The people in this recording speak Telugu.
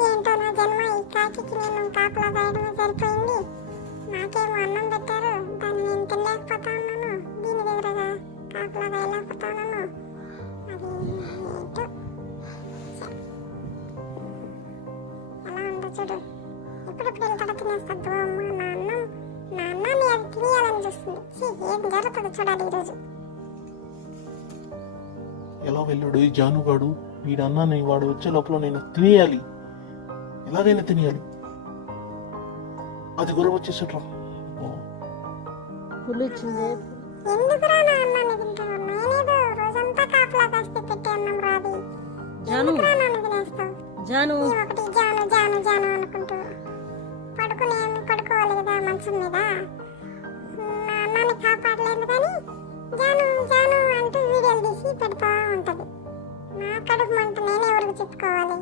ఏంటో నా జన్మ, ఈ కాకి నేను కాపలా కాయడమే సరిపోయింది. నాకేమో అన్నం పెట్టారు, దాన్ని నేను తినలేకపోతా ఉన్నాను. దీని దగ్గర కాపలా కాయలేకపోతా ఉన్నాను. అది ఏంటో అలా ఉందో చూడు. ఎప్పుడెప్పుడు వెళ్తాడో తినేస్తాడు. అమ్మ నా అన్నాన్ని అది తినేయాలని చూస్తుంది. ఏం జరుగుతుందో చూడాలి ఈరోజు. ఎలా వెళ్ళాడు ఈ జానుగాడు? వీడు అన్నాన్ని వాడు వచ్చే లోపల నేను తినేయాలి, ఎలాగైనా తినేయాలి. అది గురం వచ్చేసట్రా. ఎందుకురా నా అన్నాన్ని తింటావు? నేనేదో రోజంతా కాపలా కాస్తే పెట్టే అన్నం రాది. ఎందుకురా నన్ను తినేస్తావు? ఒకటి జాను జాను జాను అనుకుంటూ పడుకోవాలి కదా మంచం మీద. నా అన్నాన్ని కాపాడలేదు కానీ జాను జాను అంటూ వీడియోలు తీసి పెడతా ఉంటది. నా కడుపు మంట నేనే ఎవరికి చెప్పుకోవాలి?